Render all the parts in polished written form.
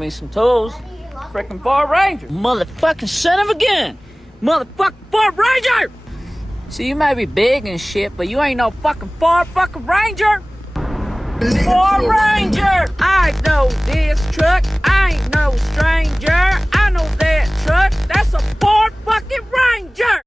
me some tools. Freaking Ford Ranger. Motherfucking son of a gun. Motherfucking Ford Ranger. So you may be big and shit, but you ain't no fucking Ford fucking Ranger. Ford Ranger. I know this truck. I ain't no stranger. I know that truck. That's a Ford fucking Ranger.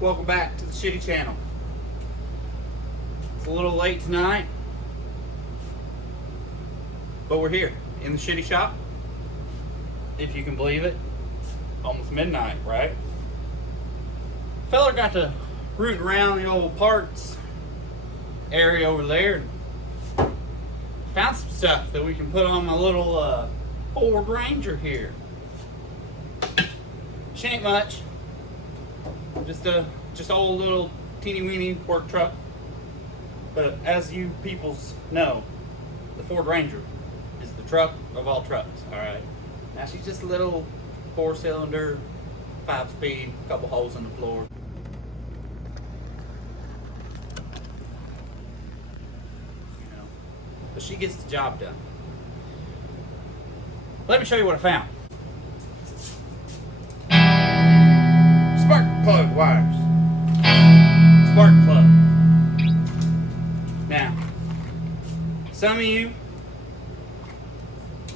Welcome back to the Shiddy channel. It's a little late tonight, but we're here in the Shiddy shop, if you can believe it. Almost midnight, right? Fella got to rooting around the old parts area over there and found some stuff that we can put on my little Ford Ranger here. She ain't much. Just old little teeny weeny work truck. But as you peoples know, the Ford Ranger is the truck of all trucks, alright? Now she's just a little 4-cylinder, 5-speed, couple holes in the floor. You know, but she gets the job done. Let me show you what I found. Spark plug wires. Spark plug. Now, some of you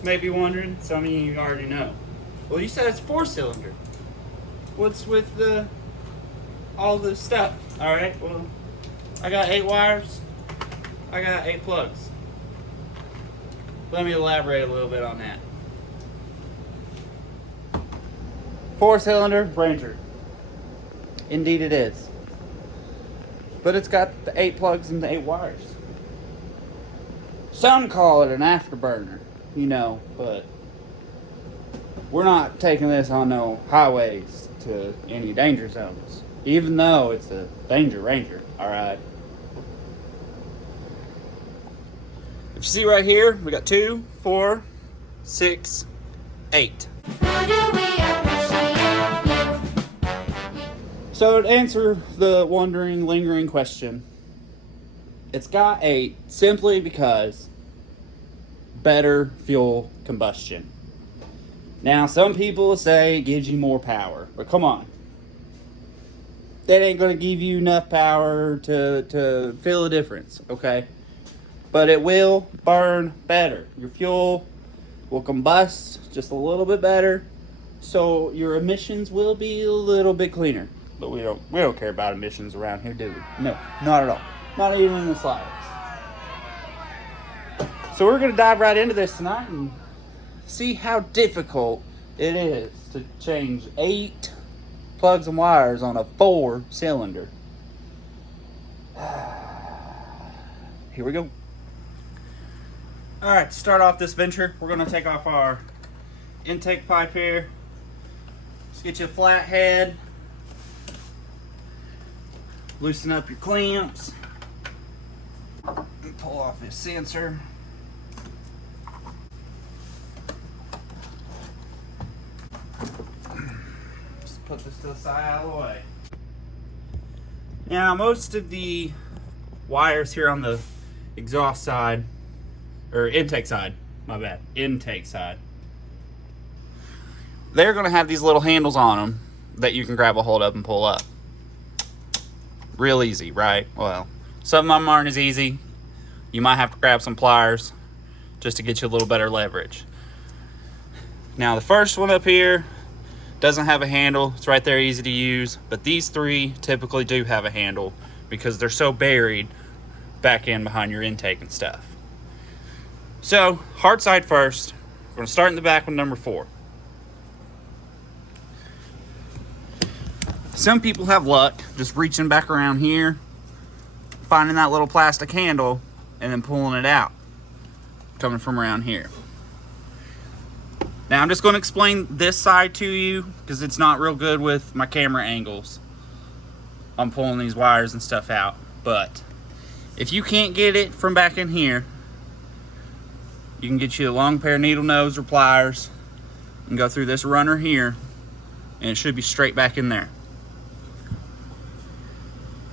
may be wondering, some of you already know. Well, you said it's 4-cylinder. What's with all this stuff? Alright, well, I got 8 wires. I got 8 plugs. Let me elaborate a little bit on that. 4-cylinder Ranger. Indeed it is. But it's got the 8 plugs and the 8 wires. Some call it an afterburner, you know, but we're not taking this on no highways to any danger zones, even though it's a danger Ranger, alright? If you see right here, we got 2, 4, 6, 8. So to answer the wondering, lingering question, it's got 8 simply because better fuel combustion. Now, some people say it gives you more power, but come on. That ain't going to give you enough power to feel a difference, okay? But it will burn better. Your fuel will combust just a little bit better, so your emissions will be a little bit cleaner. But we don't care about emissions around here, do we? No, not at all. Not even in the slightest. So we're going to dive right into this tonight and see how difficult it is to change 8 plugs and wires on a 4-cylinder. Here we go. Alright, to start off this venture, we're going to take off our intake pipe here. Just get you a flat head. Loosen up your clamps. And pull off this sensor. Just put this to the side out of the way. Now, most of the wires here on the exhaust side, or intake side, my bad, intake side, they're going to have these little handles on them that you can grab a hold of and pull up. Real easy, right? Well, some of them aren't as easy. You might have to grab some pliers just to get you a little better leverage. Now, the first one up here doesn't have a handle. It's right there, easy to use. But these 3 typically do have a handle because they're so buried back in behind your intake and stuff. So, hard side first. We're going to start in the back with number 4. Some people have luck just reaching back around here, finding that little plastic handle, and then pulling it out, coming from around here. Now I'm just going to explain this side to you because it's not real good with my camera angles. on pulling these wires and stuff out. But if you can't get it from back in here, you can get you a long pair of needle nose or pliers and go through this runner here, and it should be straight back in there.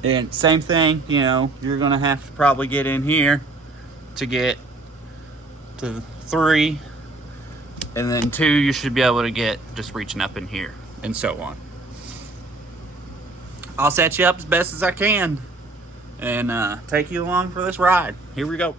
And same thing, you know, you're gonna have to probably get in here to get to 3, and then 2 you should be able to get just reaching up in here, and so on. I'll set you up as best as I can and take you along for this ride. Here we go.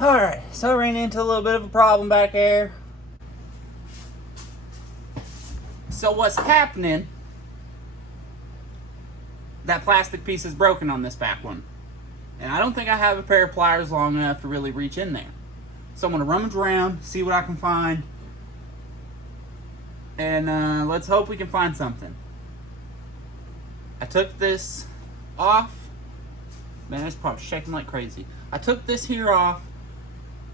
Alright, so I ran into a little bit of a problem back there. So what's happening, that plastic piece is broken on this back one. And I don't think I have a pair of pliers long enough to really reach in there. So I'm going to rummage around, see what I can find. And let's hope we can find something. I took this off. Man, it's probably shaking like crazy. I took this here off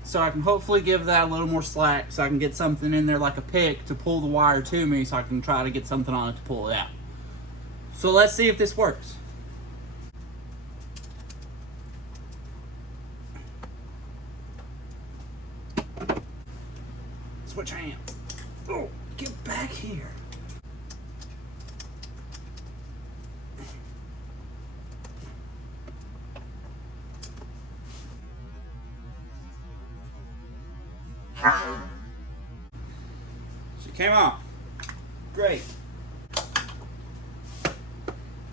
so I can hopefully give that a little more slack, so I can get something in there like a pick to pull the wire to me, so I can try to get something on it to pull it out. So let's see if this works. Switch hands. Oh, get back here. She came off. Great.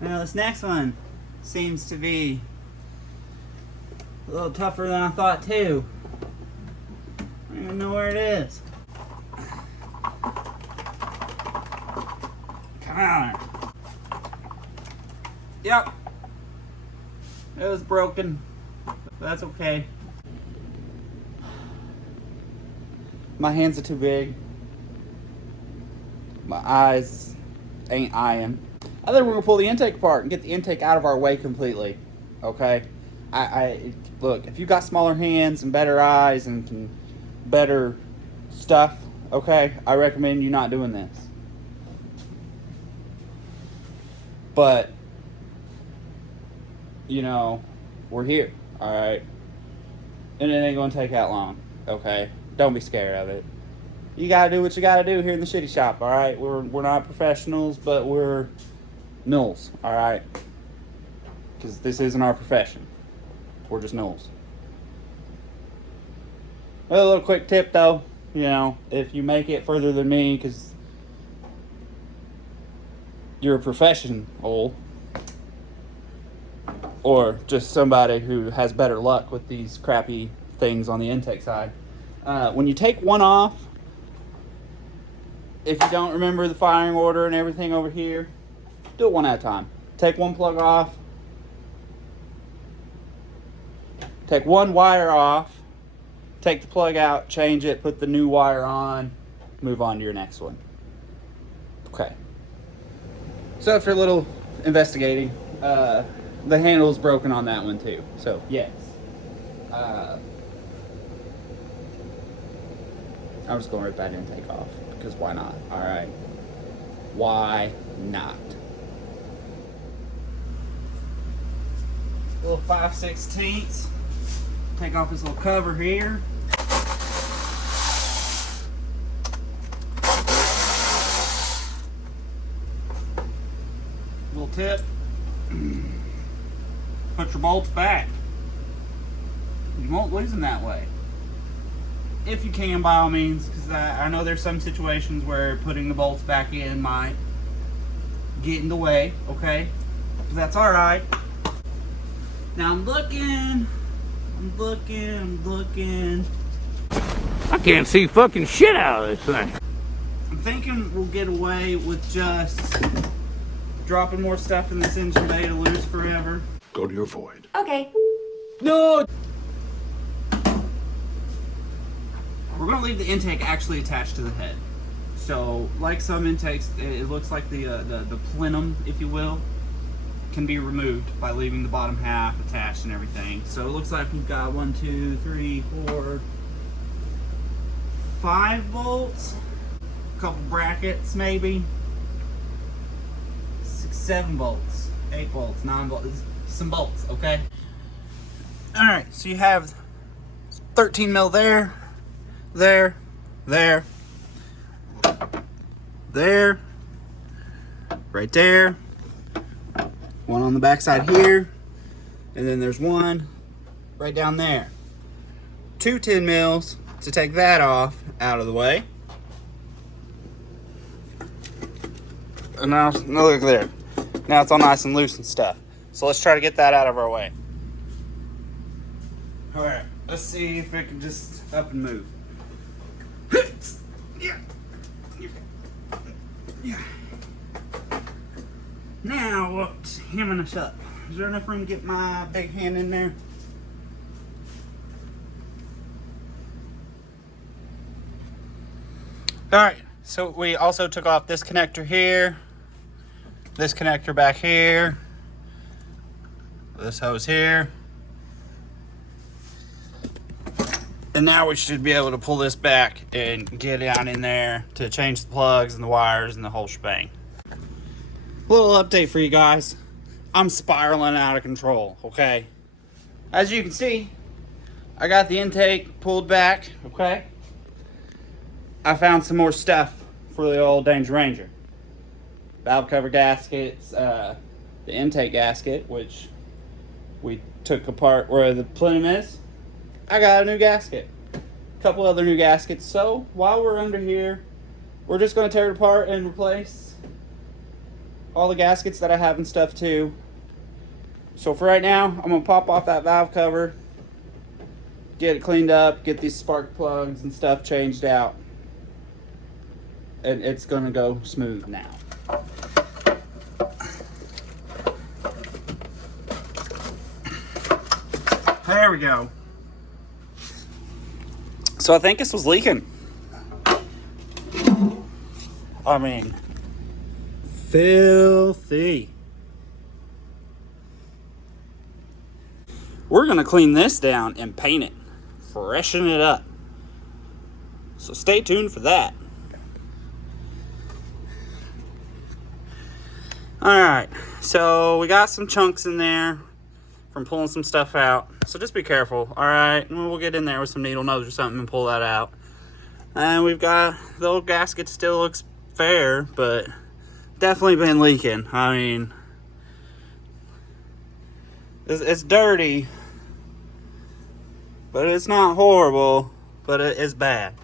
Now this next one seems to be a little tougher than I thought too. I don't even know where it is. Come on. Yep. It was broken. But that's okay. My hands are too big. My eyes ain't eyeing. I think we're gonna pull the intake apart and get the intake out of our way completely. Okay? Look, if you got smaller hands and better eyes and better stuff, okay, I recommend you not doing this. But, you know, we're here, alright? And it ain't gonna take that long, okay? Don't be scared of it. You gotta do what you gotta do here in the Shiddy shop, alright? We're not professionals, but we're nulls, alright? Because this isn't our profession. We're just nulls. A little quick tip though, you know, if you make it further than me, because you're a professional, or just somebody who has better luck with these crappy things on the intake side, when you take one off, if you don't remember the firing order and everything over here, do it one at a time. Take one plug off, take one wire off, take the plug out, change it, put the new wire on, move on to your next one. Okay. So after a little investigating, the handle's broken on that one too. So yes. I'm just going to rip that intake off, because why not? Alright. Why not? Little 5/16. Take off this little cover here. Little tip. Put your bolts back. You won't lose them that way. If you can, by all means, because I know there's some situations where putting the bolts back in might get in the way, okay? But that's alright. Now I'm looking. I can't see fucking shit out of this thing. I'm thinking we'll get away with just dropping more stuff in this engine bay to lose forever. Go to your void. Okay. No! We're going to leave the intake actually attached to the head. So, like some intakes, it looks like the plenum, if you will, can be removed by leaving the bottom half attached and everything. So it looks like we've got 1, 2, 3, 4, 5 bolts, a couple brackets maybe, 6, 7 bolts, 8 bolts, 9 bolts, some bolts, okay? All right, so you have 13 mil there, there, right there, one on the back side here, and then there's one right down there. 2 10 mils to take that off out of the way. And now look there. Now it's all nice and loose and stuff. So let's try to get that out of our way. All right, let's see if it can just up and move. Yeah. Now, what's hemming us up? Is there enough room to get my big hand in there? All right, so we also took off this connector here, this connector back here, this hose here. And now we should be able to pull this back and get down in there to change the plugs and the wires and the whole shebang. Little update for you guys. I'm spiraling out of control, okay? As you can see, I got the intake pulled back, okay? I found some more stuff for the old Danger Ranger. Valve cover gaskets, the intake gasket, which we took apart where the plenum is. I got a new gasket. A couple other new gaskets. So while we're under here, we're just going to tear it apart and replace all the gaskets that I have and stuff too. So for right now, I'm going to pop off that valve cover, get it cleaned up, get these spark plugs and stuff changed out. And it's going to go smooth now. There we go. So I think this was leaking. I mean, filthy. We're gonna clean this down and paint it, freshen it up. So stay tuned for that. All right, so we got some chunks in there from pulling some stuff out. So just be careful, all right? And we'll get in there with some needle nose or something and pull that out. And we've got, the old gasket still looks fair, but definitely been leaking. I mean, it's dirty, but it's not horrible, but it is bad.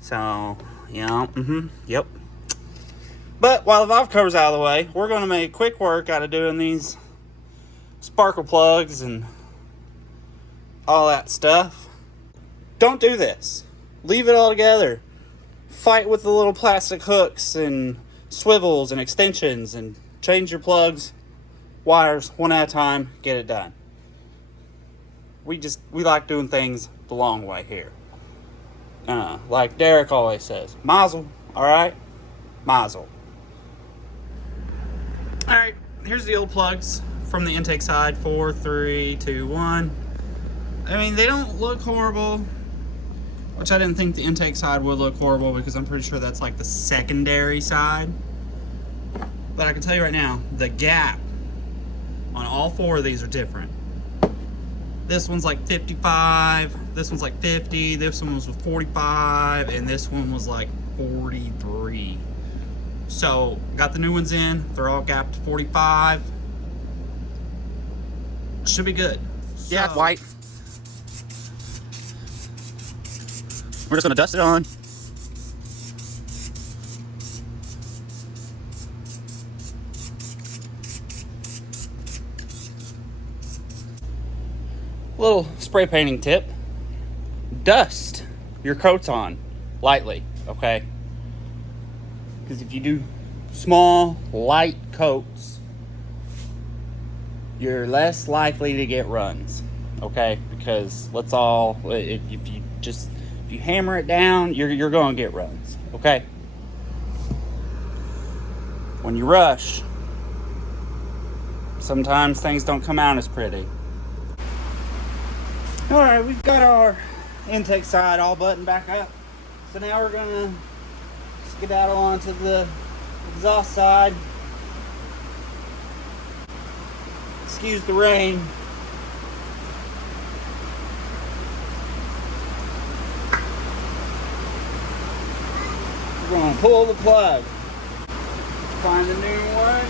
So, yeah, yep. But while the valve cover's out of the way, we're gonna make quick work out of doing these sparkle plugs and all that stuff. Don't do this. Leave it all together. Fight with the little plastic hooks and swivels and extensions and change your plugs, wires one at a time, get it done. We like doing things the long way here. Like Derek always says, mazel, all right? Mazel. All right, here's the old plugs from the intake side. 4, 3, 2, 1. I mean, they don't look horrible, which I didn't think the intake side would look horrible because I'm pretty sure that's like the secondary side. But I can tell you right now, the gap on all 4 of these are different. This one's like 55, this one's like 50, this one was 45, and this one was like 43. So, got the new ones in, they're all gapped 45. Should be good. Yeah, white. We're just gonna dust it on. Little spray painting tip. Dust your coats on lightly, okay? Because if you do small, light coats, you're less likely to get runs, okay? Because if you hammer it down, you're going to get runs, okay? When you rush, Sometimes things don't come out as pretty. Alright, we've got our intake side all buttoned back up. So now we're gonna skedaddle onto the exhaust side. Excuse the rain. We're gonna pull the plug. Find the new one.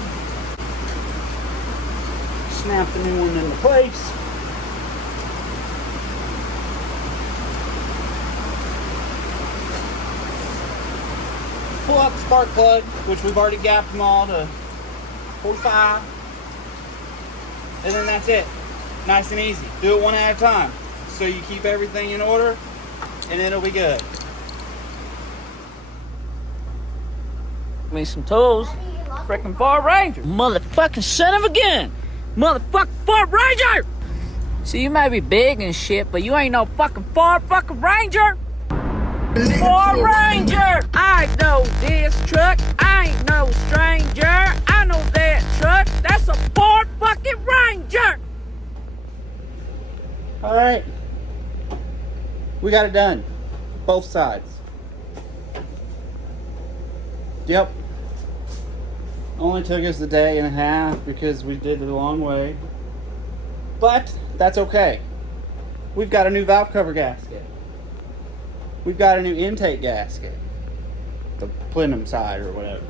Snap the new one into place. Pull out the spark plug, which we've already gapped them all to 45. And then that's it. Nice and easy. Do it one at a time. So you keep everything in order and it'll be good. Me some tools. Freaking Ford Ranger. Motherfucking son of a gun. Motherfucking Ford Ranger. See, you may be big and shit, but you ain't no fucking Ford fucking Ranger. Ford Ranger. I know this truck. I ain't no stranger. I know that truck. That's a Ford fucking Ranger. All right. We got it done. Both sides. Yep. Only took us a day and a half because we did it a long way. But that's okay. We've got a new valve cover gasket. We've got a new intake gasket. The plenum side or whatever.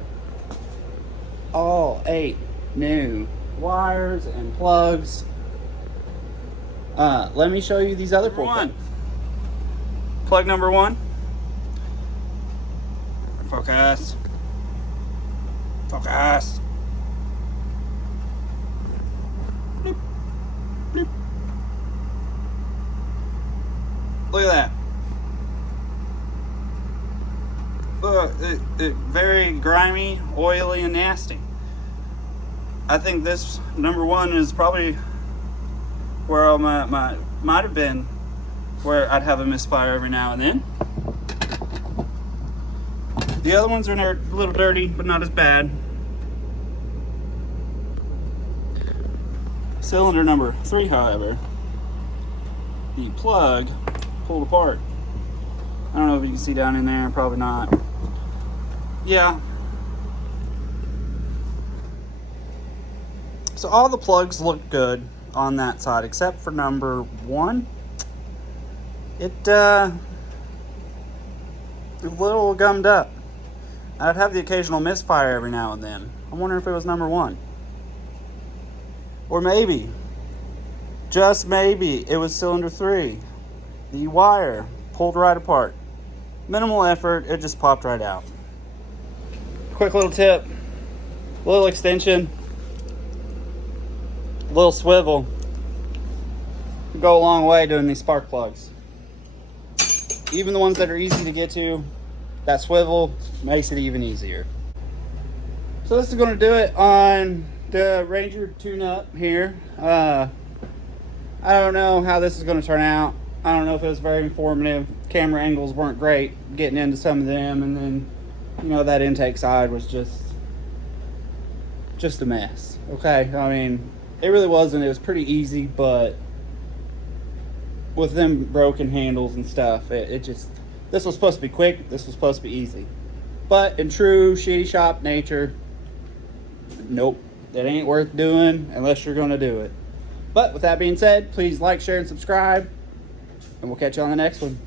All 8 new wires and plugs. Let me show you these other 4 plugs. Plug number 1. Focus. Focus. Bloop. Bloop. Look at that. Very grimy, oily, and nasty. I think this number 1 is probably where I might have been where I'd have a misfire every now and then. The other ones are a little dirty, but not as bad. Cylinder number 3, however, the plug pulled apart. I don't know if you can see down in there, probably not. Yeah. So all the plugs look good on that side, except for number 1. It's a little gummed up. I'd have the occasional misfire every now and then. I'm wondering if it was number 1. Or maybe, just maybe, it was cylinder 3. The wire pulled right apart. Minimal effort, it just popped right out. Quick little tip, little extension, little swivel. Go a long way doing these spark plugs. Even the ones that are easy to get to, that swivel makes it even easier. So this is going to do it on the Ranger tune-up here. I don't know how this is going to turn out. I don't know if it was very informative. Camera angles weren't great getting into some of them, and then, you know, that intake side was just a mess. Okay, I mean, it really wasn't. It was pretty easy, but with them broken handles and stuff, it just, this was supposed to be quick. This was supposed to be easy. But in true Shiddy shop nature, nope, that ain't worth doing unless you're going to do it. But with that being said, please like, share, and subscribe, and we'll catch you on the next one.